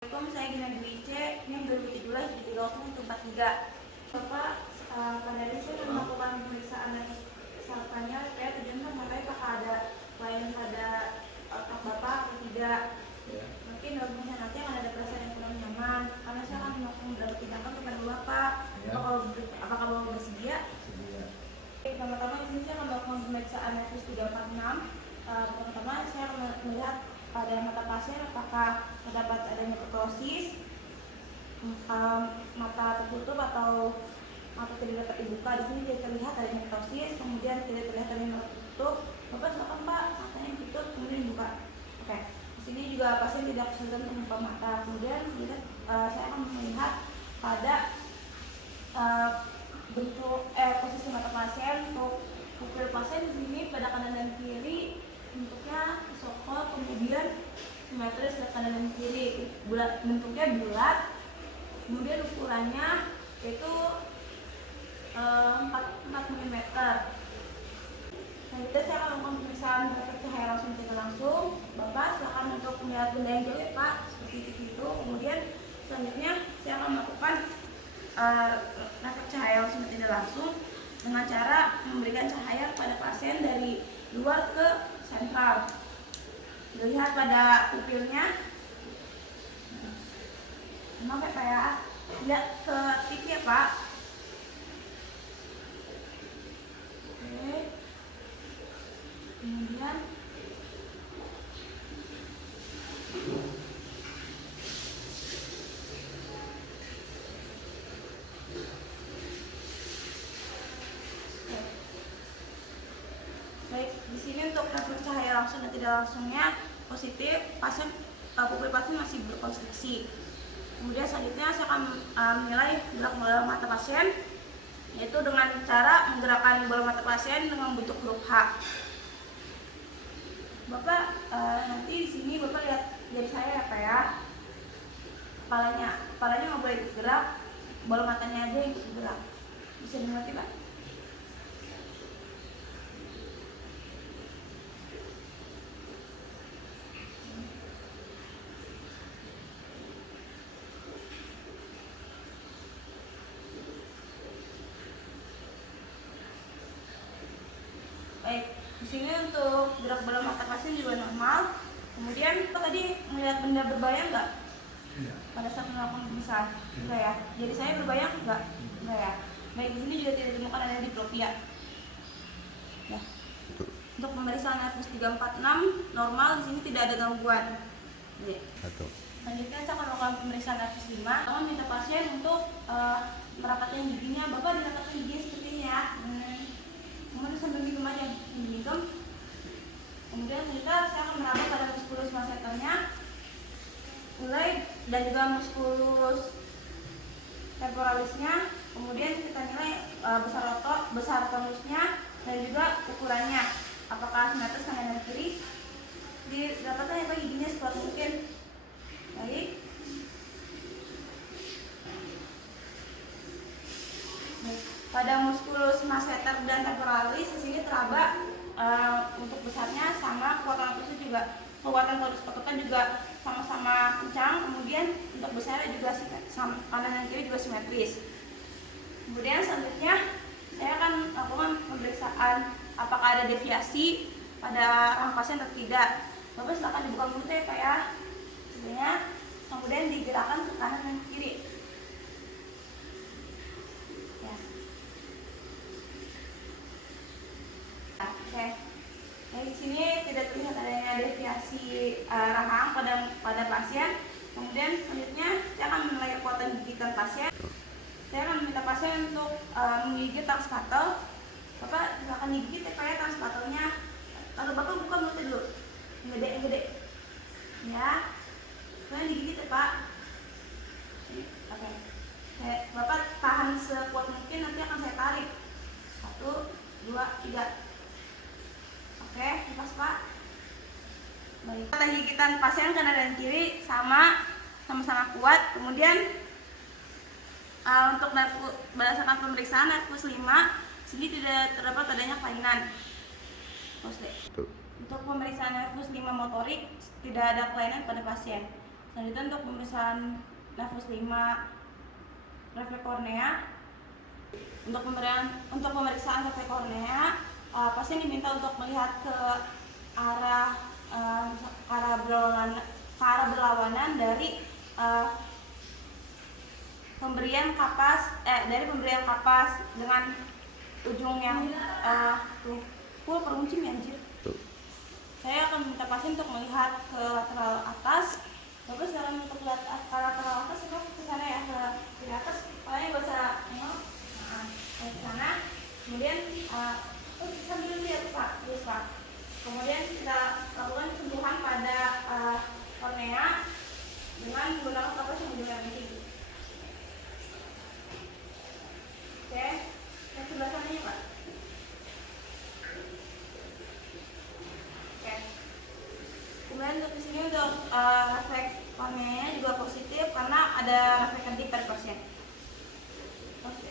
Assalamualaikum, saya Gina Dwi C. Ini 2017 di 3043. Bapak, pada hari ini saya melakukan pemeriksaan kesehatannya terkait tujuan mengenai apakah ada kelainan pada otak Bapak atau tidak. Mungkin dalam pemeriksaan nanti akan ada perasaan yang kurang nyaman karena saya akan melakukan beberapa tindakan kepada Bapak. Apakah Bapak bersedia? Pertama-tama di sini saya akan melakukan pemeriksaan nefus 346. Pertama saya akan melihat pada mata pasien apakah terdapat adanya ptosis, mata tertutup atau mata tidak dapat dibuka. Di sini tidak terlihat adanya ptosis, kemudian tidak terlihat adanya mata tertutup. Bapak silakan Pak, matanya ditutup kemudian dibuka. Oke. Di sini juga pasien tidak kesulitan untuk membuka mata. Kemudian saya akan melihat pada bentuk posisi mata pasien. Untuk pupil pasien di sini pada kanan dan kiri bentuknya isokor, kemudian simetris kanan dan kiri, bentuknya bulat, kemudian ukurannya itu 4 mm. Selanjutnya saya akan melakukan pemeriksaan refleks cahaya langsung tidak langsung. Bapak silakan untuk melihat benda yang jauh Pak, seperti itu. Kemudian selanjutnya saya akan melakukan refleks cahaya langsung tidak langsung dengan cara memberikan cahaya kepada pasien dari luar ke sentral. Lihat pada pupilnya. Maaf ya Pak ya. Lihat ke TV ya Pak. Oke. Kemudian baik, di sini untuk refleks cahaya langsung dan tidak langsungnya positif, pasien pupil pasien masih berkonstruksi. Kemudian selanjutnya saya akan menilai gerak bola mata pasien, yaitu dengan cara menggerakkan bola mata pasien dengan bentuk huruf H. Bapak nanti di sini Bapak lihat jari saya ya Pak ya. Kepalanya nggak boleh bergerak, bola matanya aja yang bergerak. Bisa dimengerti Pak? Baik, di sini untuk gerak bola mata pasien juga normal. Kemudian tadi melihat benda berbayang nggak? Iya. Pada saat melakukan pemeriksaan? Enggak ya. Jadi saya berbayang nggak? Enggak ya. Baik, di sini juga tidak ditemukan adanya diplopia. Ya. Untuk pemeriksaan nefus 346 normal, di sini tidak ada gangguan. Ya. Selanjutnya saya akan melakukan pemeriksaan nefus 5. Saya minta pasien untuk merapatkan giginya. Bapak dirapatkan giginya seperti ini ya. Kemudian sambil minum aja, minum. Kemudian saya akan meraba pada muskulus masseternya, mulai dan juga muskulus temporalisnya. Kemudian kita nilai besar otot, besar tonusnya, dan juga ukurannya. Apakah simetris kanan dan kiri? Didapatkan ya Pak giginya sekuat mungkin. Baik. Pada muskulus masseter dan temporalis di sini teraba untuk besarnya sama, kekuatan ototnya juga, kekuatan tonus ototnya juga sama-sama kencang. Kemudian untuk besarnya juga kanan dan kiri juga simetris. Kemudian selanjutnya saya akan melakukan pemeriksaan apakah ada deviasi pada rahang pasien atau tidak. Bapak silakan dibuka mulutnya ya Pak ya. Sebenarnya kemudian digerakkan ke kanan dan kiri. Oke. Nah, di sini tidak terlihat adanya deviasi rahang pada pasien. Kemudian selanjutnya saya akan menilai kekuatan gigitan pasien. Saya akan meminta pasien untuk menggigit tang spatel. Bapak silakan digigit ya Pak ya tang spatelnya. Lalu Bapak buka mulutnya dulu. Yang gede. Ya. Kemudian digigit ya Pak. Oke. Bapak tahan sekuat mungkin, nanti akan saya tarik. 1, 2, 3. Oke, lepas Pak. Baik. Gigitan pasien kanan dan kiri sama-sama kuat. Kemudian untuk berdasarkan pemeriksaan nefus 5, sini tidak terdapat adanya kelainan. Untuk pemeriksaan nefus 5 motorik tidak ada kelainan pada pasien. Selanjutnya untuk pemeriksaan nafas 5 refleks kornea. Untuk pemeriksaan refleks kornea, pasien diminta untuk melihat ke arah berlawanan dari pemberian kapas dengan ujung yang peruncing ya anjir. Saya akan minta pasien untuk melihat ke lateral atas. Bapak silakan untuk lihat ke lateral atas, ya ke sana ya, ke atas. Kepalanya nggak usah nengok. Nah, ke sana. Kemudian sambil lihat Pak, terus Pak. Kemudian kita lakukan sentuhan pada kornea dengan menggunakan kapas yang berwarna tinggi. Oke, yang sebelah sananya Pak. Oke. Kemudian untuk di sini untuk refleks korneanya juga positif karena ada refleks kedip pada pasien. Oke.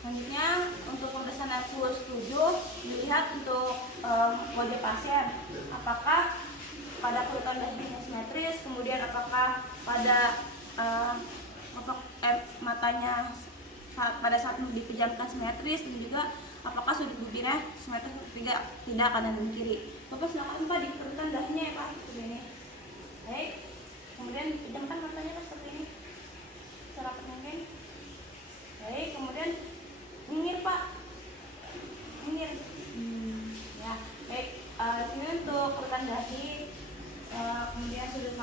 Selanjutnya untuk pemeriksaan nafas 7 dilihat untuk wajah pasien, apakah pada kurutan dahinya simetris, kemudian apakah pada matanya pada saat dipejamkan simetris, dan juga apakah sudut bibirnya simetris tidak kanan dan kiri. Bapak silakan Pak diperlukan dahinya ya Pak, seperti ini. Baik, kemudian pejamkan matanya Pak seperti ini, serapat mungkin. Baik, kemudian nyengir Pak, nyengir. Ya, baik. Sini untuk kurutan dahi, kemudian sudut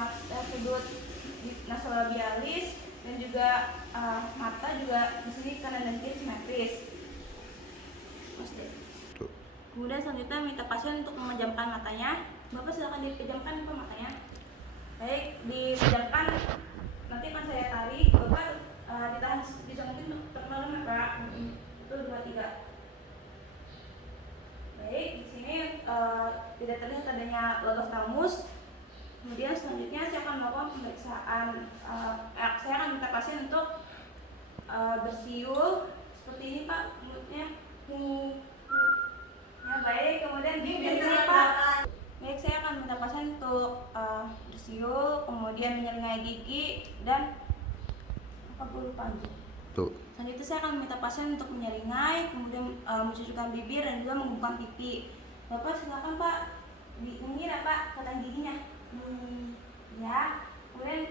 nasolabialis dan juga mata juga di sini kanan dan kiri simetris. Kemudian selanjutnya minta pasien untuk memejamkan matanya. Bapak silakan dipejamkan Pak matanya. Baik, dipejamkan. Nanti akan saya tarik. Bapak ditahan disangkutin untuk perkenalan ya Pak. 1, 2, 3. Baik, di sini tidak terlihat adanya logos ramus. Kemudian selanjutnya saya akan melakukan pemeriksaan. Saya akan minta pasien untuk bersiul seperti ini Pak, mulutnya. Ya baik, kemudian bibirnya Pak. Baik, saya akan minta pasien untuk bersiul, kemudian menyeringai gigi dan apa gue lupa aja. Selanjutnya saya akan minta pasien untuk menyeringai, kemudian mencucukkan bibir dan juga membuka pipi. Bapak silakan Pak, dinyengir ya Pak kelihatan giginya. Ya, kemudian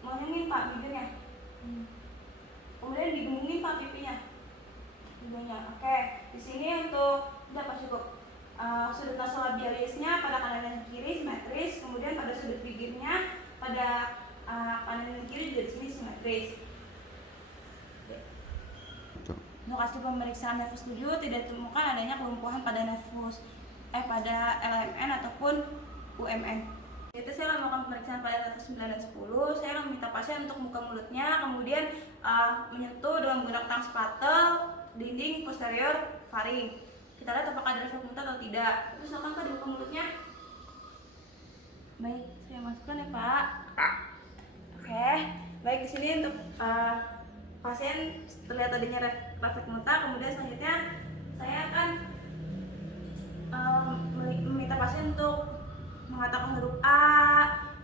monyongin Pak bibirnya. Kemudian digembungin Pak pipinya. Oke, di sini untuk udah Pak cukup. Sudut nasolabialisnya pada kanan dan kiri simetris, kemudian pada sudut bibirnya pada kanan dan kiri juga di sini simetris. Untuk hasil pemeriksaan nafas 7 tidak ditemukan adanya kelumpuhan pada pada LMN ataupun UMN. Itu saya akan melakukan pemeriksaan pada nafas 9 dan 10. Saya akan minta pasien untuk membuka mulutnya, kemudian menyentuh dengan menggunakan tang spatel dinding posterior faring. Kita lihat apakah ada refleks muntah atau tidak. Terus silakan Pak dibuka mulutnya. Baik, saya masukkan ya Pak. Oke, baik di sini untuk pasien terlihat adanya refleks muntah. Kemudian selanjutnya saya akan meminta pasien untuk mengatakan huruf A.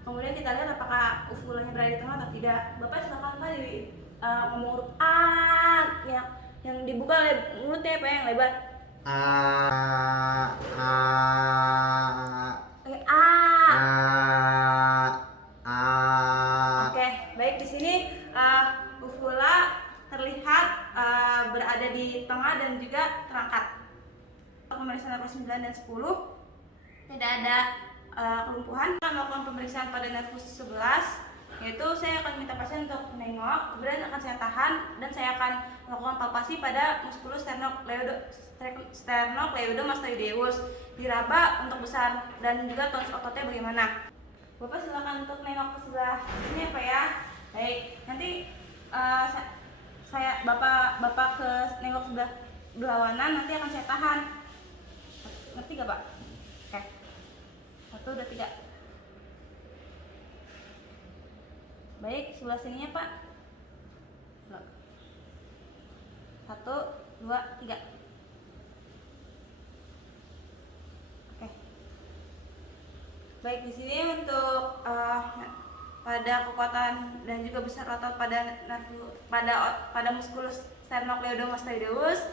Kemudian kita lihat apakah ufulanya berada di tengah atau tidak. Bapak silakan Pak ngomong huruf A yang dibuka mulutnya Pak yang lebar. A. Oke, baik di sini ufula terlihat berada di tengah dan juga terangkat. Pemeriksaan nafas 9 dan 10 tidak ada kelumpuhan. Kita melakukan pemeriksaan pada nafas 11, yaitu saya akan minta pasien untuk menengok, kemudian akan saya tahan dan saya akan melakukan palpasi pada muskulus sternocleidomastoideus, diraba untuk besar dan juga tonus ototnya bagaimana. Bapak silakan untuk nengok ke sebelah sini ya Pak ya. Baik, nanti bapak ke nengok sebelah berlawanan, nanti akan saya tahan. Ngerti gak Pak? Oke. 1, 2, 3. Baik, sebelah sininya Pak. 1, 2, 3. Oke. Baik, di sini untuk pada kekuatan dan juga besar otot pada musculus sternocleidomastoideus,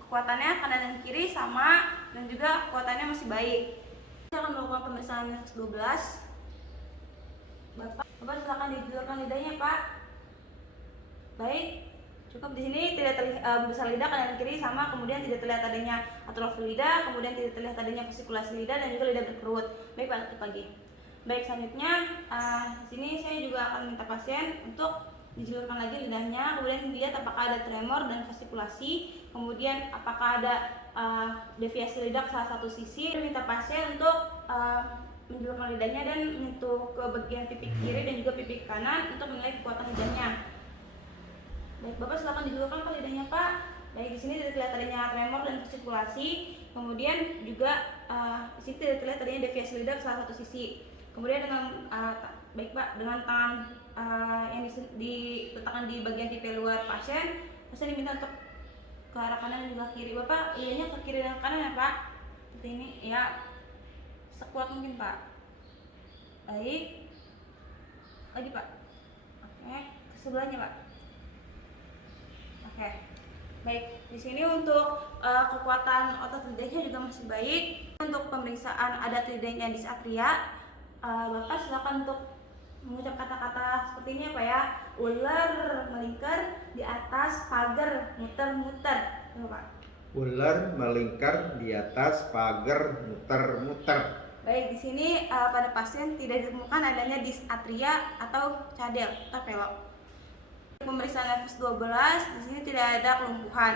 kekuatannya kanan dan kiri sama dan juga kekuatannya masih baik. Saya akan melakukan pemeriksaan nafas 12. Bapak silakan dijulurkan lidahnya, Pak. Baik, cukup. Di sini tidak terlihat besar lidah kanan dan kiri sama, kemudian tidak terlihat adanya atrofi lidah, kemudian tidak terlihat adanya vesikulasi lidah dan juga lidah berkerut. Baik, Pak, tutup lagi. Baik, selanjutnya di sini saya juga akan minta pasien untuk dijulurkan lagi lidahnya, kemudian dilihat apakah ada tremor dan vesikulasi, kemudian apakah ada deviasi lidah ke salah satu sisi. Saya minta pasien untuk menjulurkan lidahnya dan menyentuh ke bagian pipi kiri dan juga pipi kanan untuk menilai kekuatan lidahnya. Baik, Bapak silakan dijulurkan ke lidahnya, Pak. Baik, di sini tidak terlihat adanya tremor dan vesikulasi, kemudian juga di sini tidak terlihat adanya deviasi lidah ke salah satu sisi. Kemudian dengan baik, Pak, dengan tangan yang diletakkan di bagian pipi luar pasien diminta untuk ke arah kanan dan juga kiri. Bapak lidahnya ke kiri dan kanan ya, Pak. Seperti ini ya. Sekuat mungkin, Pak. Baik. Lagi, Pak. Oke, ke sebelahnya, Pak. Oke. Baik, di sini untuk kekuatan otot lidahnya juga masih baik. Untuk pemeriksaan adat lidahnya dysarthria, Bapak silakan untuk mengucap kata-kata seperti ini ya, Pak ya. Ular melingkar di atas pagar muter-muter. Ya, Pak. Ular melingkar di atas pagar muter-muter. Baik, di sini pada pasien tidak ditemukan adanya dysarthria atau cadel atau pelok. Pemeriksaan nafas 12, di sini tidak ada kelumpuhan.